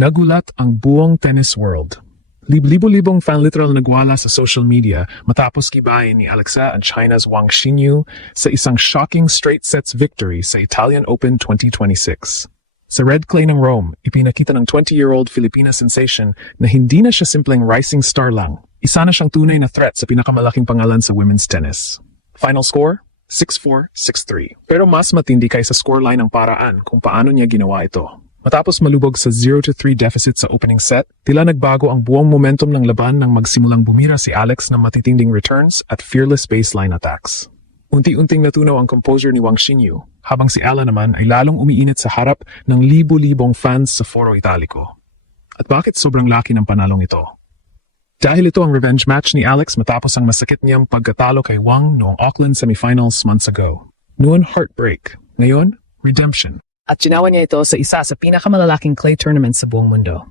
Nagulat ang buong tennis world. Libo-libong fan literal nagwala sa social media matapos gibahin ni Alexa at China's Wang Xinyu sa isang shocking straight sets victory sa Italian Open 2026. Sa red clay ng Rome, ipinakita ng 20-year-old Filipina sensation na hindi na siya simpleng rising star lang. Isa na siyang tunay na threat sa pinakamalaking pangalan sa women's tennis. Final score? 6-4, 6-3. Pero mas matindi kaysa scoreline ang paraan kung paano niya ginawa ito. Matapos malubog sa 0-3 deficit sa opening set, tila nagbago ang buong momentum ng laban nang magsimulang bumira si Alex ng matitinding returns at fearless baseline attacks. Unti-unting natunaw ang composure ni Wang Xinyu, habang si Ella naman ay lalong umiinit sa harap ng libo-libong fans sa Foro Italico. At bakit sobrang laki ng panalong ito? Dahil ito ang revenge match ni Alex matapos ang masakit niyang pagkatalo kay Wang noong Auckland semifinals months ago. Noon heartbreak, ngayon redemption. At ginawa niya ito sa isa sa pinakamalalaking clay tournament sa buong mundo.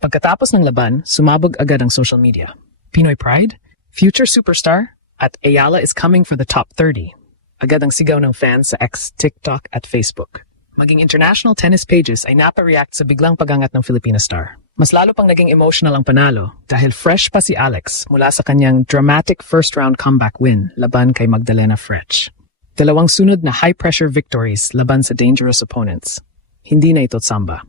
Pagkatapos ng laban, sumabog agad ang social media. Pinoy Pride, Future Superstar, at Ayala is coming for the top 30. Agad ang sigaw ng fans sa X, TikTok at Facebook. Maging international tennis pages ay napareact sa biglang pagangat ng Filipina star. Mas lalo pang naging emotional ang panalo dahil fresh pa si Alex mula sa kanyang dramatic first-round comeback win laban kay Magdalena Frech. Dalawang sunod na high-pressure victories laban sa dangerous opponents. Hindi na ito tsamba.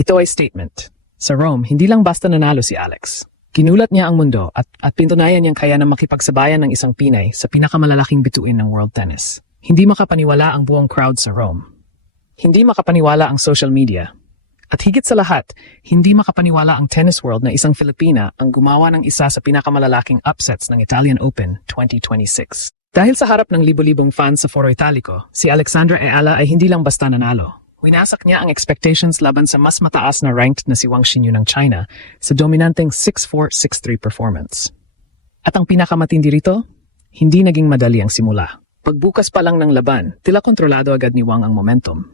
Ito ay statement. Sa Rome, hindi lang basta nanalo si Alex. Ginulat niya ang mundo at pintunayan niyang kaya na makipagsabayan ng isang Pinay sa pinakamalalaking bituin ng world tennis. Hindi makapaniwala ang buong crowd sa Rome. Hindi makapaniwala ang social media. At higit sa lahat, hindi makapaniwala ang tennis world na isang Filipina ang gumawa ng isa sa pinakamalalaking upsets ng Italian Open 2026. Dahil sa harap ng libo-libong fans sa Foro Italico, si Alexandra Ayala ay hindi lang basta nanalo. Winasak niya ang expectations laban sa mas mataas na ranked na si Wang Xinyu ng China sa dominanteng 6-4, 6-3 performance. At ang pinakamatindi rito, hindi naging madali ang simula. Pagbukas pa lang ng laban, tila kontrolado agad ni Wang ang momentum.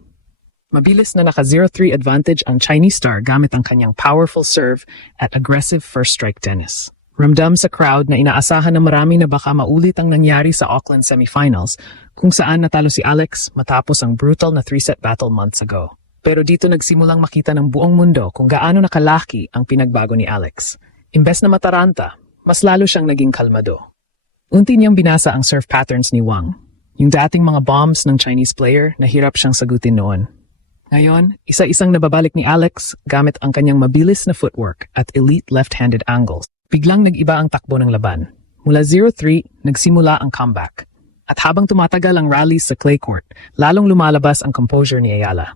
Mabilis na naka 0-3 advantage ang Chinese star gamit ang kanyang powerful serve at aggressive first strike tennis. Ramdam sa crowd na inaasahan na marami na baka maulit ang nangyari sa Auckland semifinals kung saan natalo si Alex matapos ang brutal na 3-set battle months ago. Pero dito nagsimulang makita ng buong mundo kung gaano nakalaki ang pinagbago ni Alex. Imbes na mataranta, mas lalo siyang naging kalmado. Unti niyang binasa ang serve patterns ni Wang. Yung dating mga bombs ng Chinese player na hirap siyang sagutin noon. Ngayon, isa-isang nababalik ni Alex gamit ang kanyang mabilis na footwork at elite left-handed angles. Biglang nag-iba ang takbo ng laban. Mula 0-3, nagsimula ang comeback. At habang tumatagal ang rallies sa clay court, lalong lumalabas ang composure ni Ayala.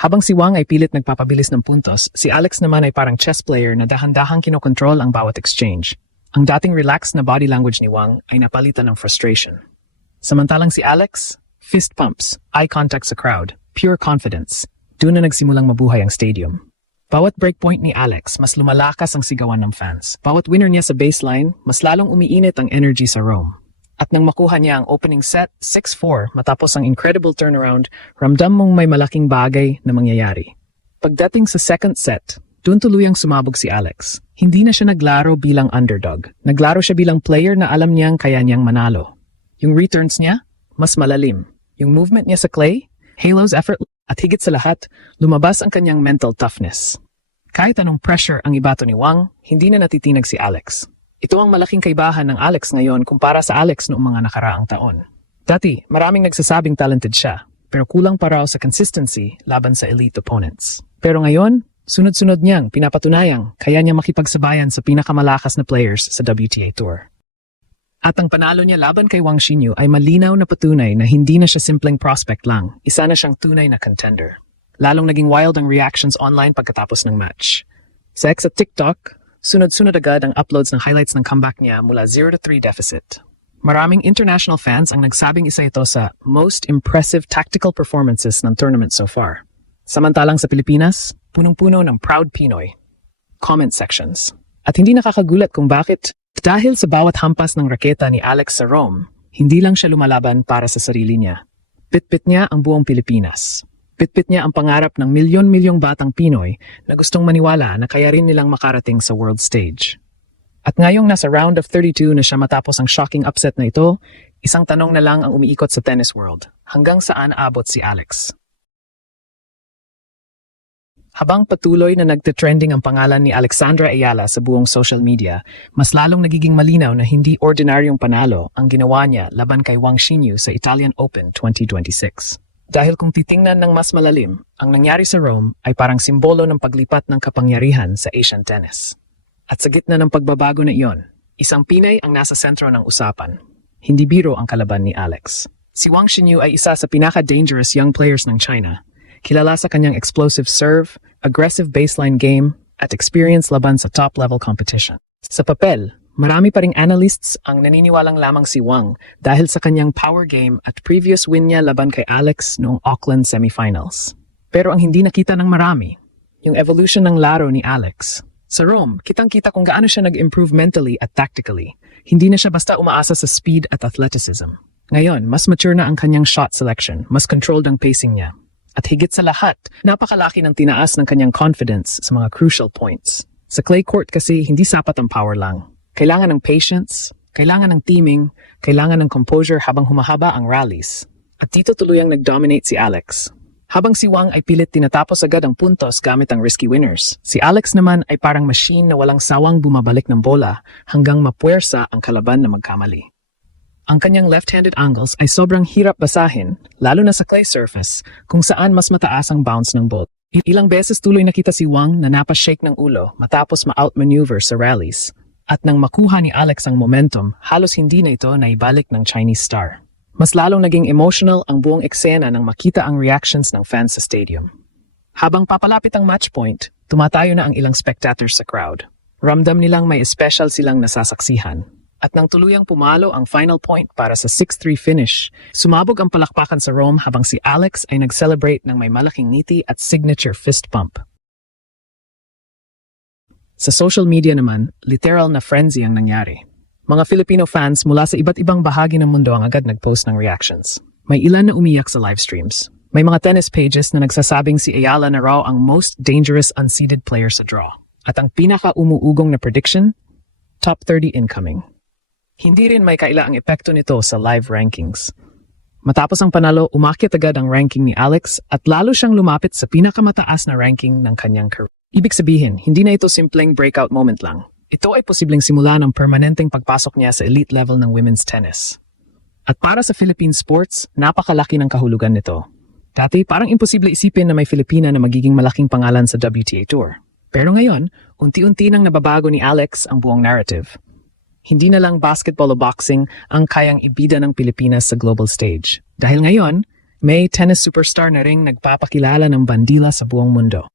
Habang si Wang ay pilit nagpapabilis ng puntos, si Alex naman ay parang chess player na dahan-dahang kinokontrol ang bawat exchange. Ang dating relaxed na body language ni Wang ay napalitan ng frustration. Samantalang si Alex, fist pumps, eye contact sa crowd, pure confidence. Doon na nagsimulang mabuhay ang stadium. Bawat breakpoint ni Alex, mas lumalakas ang sigawan ng fans. Bawat winner niya sa baseline, mas lalong umiinit ang energy sa Rome. At nang makuha niya ang opening set, 6-4, matapos ang incredible turnaround, ramdam mong may malaking bagay na mangyayari. Pagdating sa second set, doon tuluyang sumabog si Alex. Hindi na siya naglaro bilang underdog. Naglaro siya bilang player na alam niyang kaya niyang manalo. Yung returns niya, mas malalim. Yung movement niya sa clay, Halo's effort, at higit sa lahat, lumabas ang kanyang mental toughness. Kahit anong pressure ang ibato ni Wang, hindi na natitinag si Alex. Ito ang malaking kaibahan ng Alex ngayon kumpara sa Alex noong mga nakaraang taon. Dati, maraming nagsasabing talented siya, pero kulang pa raw sa consistency laban sa elite opponents. Pero ngayon, sunod-sunod niyang pinapatunayang kaya niya makipagsabayan sa pinakamalakas na players sa WTA Tour. At ang panalo niya laban kay Wang Xinyu ay malinaw na patunay na hindi na siya simpleng prospect lang, isa na siyang tunay na contender. Lalong naging wild ang reactions online pagkatapos ng match. Sa X at TikTok, sunod-sunod agad ang uploads ng highlights ng comeback niya mula 0-3 deficit. Maraming international fans ang nagsabing isa ito sa most impressive tactical performances ng tournament so far. Samantalang sa Pilipinas, punong-puno ng proud Pinoy. Comment sections. At hindi nakakagulat kung bakit. Dahil sa bawat hampas ng raketa ni Alex sa Rome, hindi lang siya lumalaban para sa sarili niya. Pitpit niya ang buong Pilipinas. Pitpit niya ang pangarap ng milyon-milyong batang Pinoy na gustong maniwala na kaya rin nilang makarating sa world stage. At ngayong nasa round of 32 na siya matapos ang shocking upset na ito, Isang tanong na lang ang umiikot sa tennis world. Hanggang saan aabot si Alex? Habang patuloy na nagte-trending ang pangalan ni Alexandra Ayala sa buong social media, mas lalong nagiging malinaw na hindi ordinaryong panalo ang ginawa niya laban kay Wang Xinyu sa Italian Open 2026. Dahil kung titingnan ng mas malalim, ang nangyari sa Rome ay parang simbolo ng paglipat ng kapangyarihan sa Asian tennis. At sa gitna ng pagbabago na iyon, isang Pinay ang nasa sentro ng usapan. Hindi biro ang kalaban ni Alex. Si Wang Xinyu ay isa sa pinaka-dangerous young players ng China. Kilala sa kanyang explosive serve, aggressive baseline game, at experience laban sa top-level competition. Sa papel, marami pa ring analysts ang naniniwalang lamang si Wang dahil sa kanyang power game at previous win niya laban kay Alex noong Auckland semifinals. Pero ang hindi nakita ng marami, yung evolution ng laro ni Alex. Sa Rome, kitang-kita kung gaano siya nag-improve mentally at tactically. Hindi na siya basta umaasa sa speed at athleticism. Ngayon, mas mature na ang kanyang shot selection, mas controlled ang pacing niya. At higit sa lahat, napakalaki ng tinaas ng kanyang confidence sa mga crucial points. Sa clay court kasi, hindi sapat ang power lang. Kailangan ng patience, kailangan ng teaming, kailangan ng composure habang humahaba ang rallies. At dito tuluyang nag-dominate si Alex. Habang si Wang ay pilit tinatapos agad ang puntos gamit ang risky winners, si Alex naman ay parang machine na walang sawang bumabalik ng bola hanggang mapuwersa ang kalaban na magkamali. Ang kanyang left-handed angles ay sobrang hirap basahin, lalo na sa clay surface, kung saan mas mataas ang bounce ng ball. Ilang beses tuloy nakita si Wang na napashake ng ulo matapos ma-outmaneuver sa rallies. At nang makuha ni Alex ang momentum, halos hindi na ito naibalik ng Chinese star. Mas lalong naging emotional ang buong eksena nang makita ang reactions ng fans sa stadium. Habang papalapit ang match point, tumatayo na ang ilang spectators sa crowd. Ramdam nilang may special silang nasasaksihan. At nang tuluyang pumalo ang final point para sa 6-3 finish, sumabog ang palakpakan sa Rome habang si Alex ay nag-celebrate ng may malaking ngiti at signature fist pump. Sa social media naman, literal na frenzy ang nangyari. Mga Filipino fans mula sa iba't ibang bahagi ng mundo ang agad nag-post ng reactions. May ilan na umiyak sa live streams. May mga tennis pages na nagsasabing si Ayala na raw ang most dangerous unseeded player sa draw. At ang pinaka-umuugong na prediction, top 30 incoming. Hindi rin may kaila ang epekto nito sa live rankings. Matapos ang panalo, umakyat agad ang ranking ni Alex at lalo siyang lumapit sa pinakamataas na ranking ng kanyang career. Ibig sabihin, hindi na ito simpleng breakout moment lang. Ito ay posibleng simula ng permanenteng pagpasok niya sa elite level ng women's tennis. At para sa Philippine sports, napakalaki ng kahulugan nito. Dati, parang imposible isipin na may Filipina na magiging malaking pangalan sa WTA Tour. Pero ngayon, unti-unti nang nababago ni Alex ang buong narrative. Hindi na lang basketball o boxing ang kayang ibida ng Pilipinas sa global stage. Dahil ngayon, may tennis superstar na ring nagpapakilala ng bandila sa buong mundo.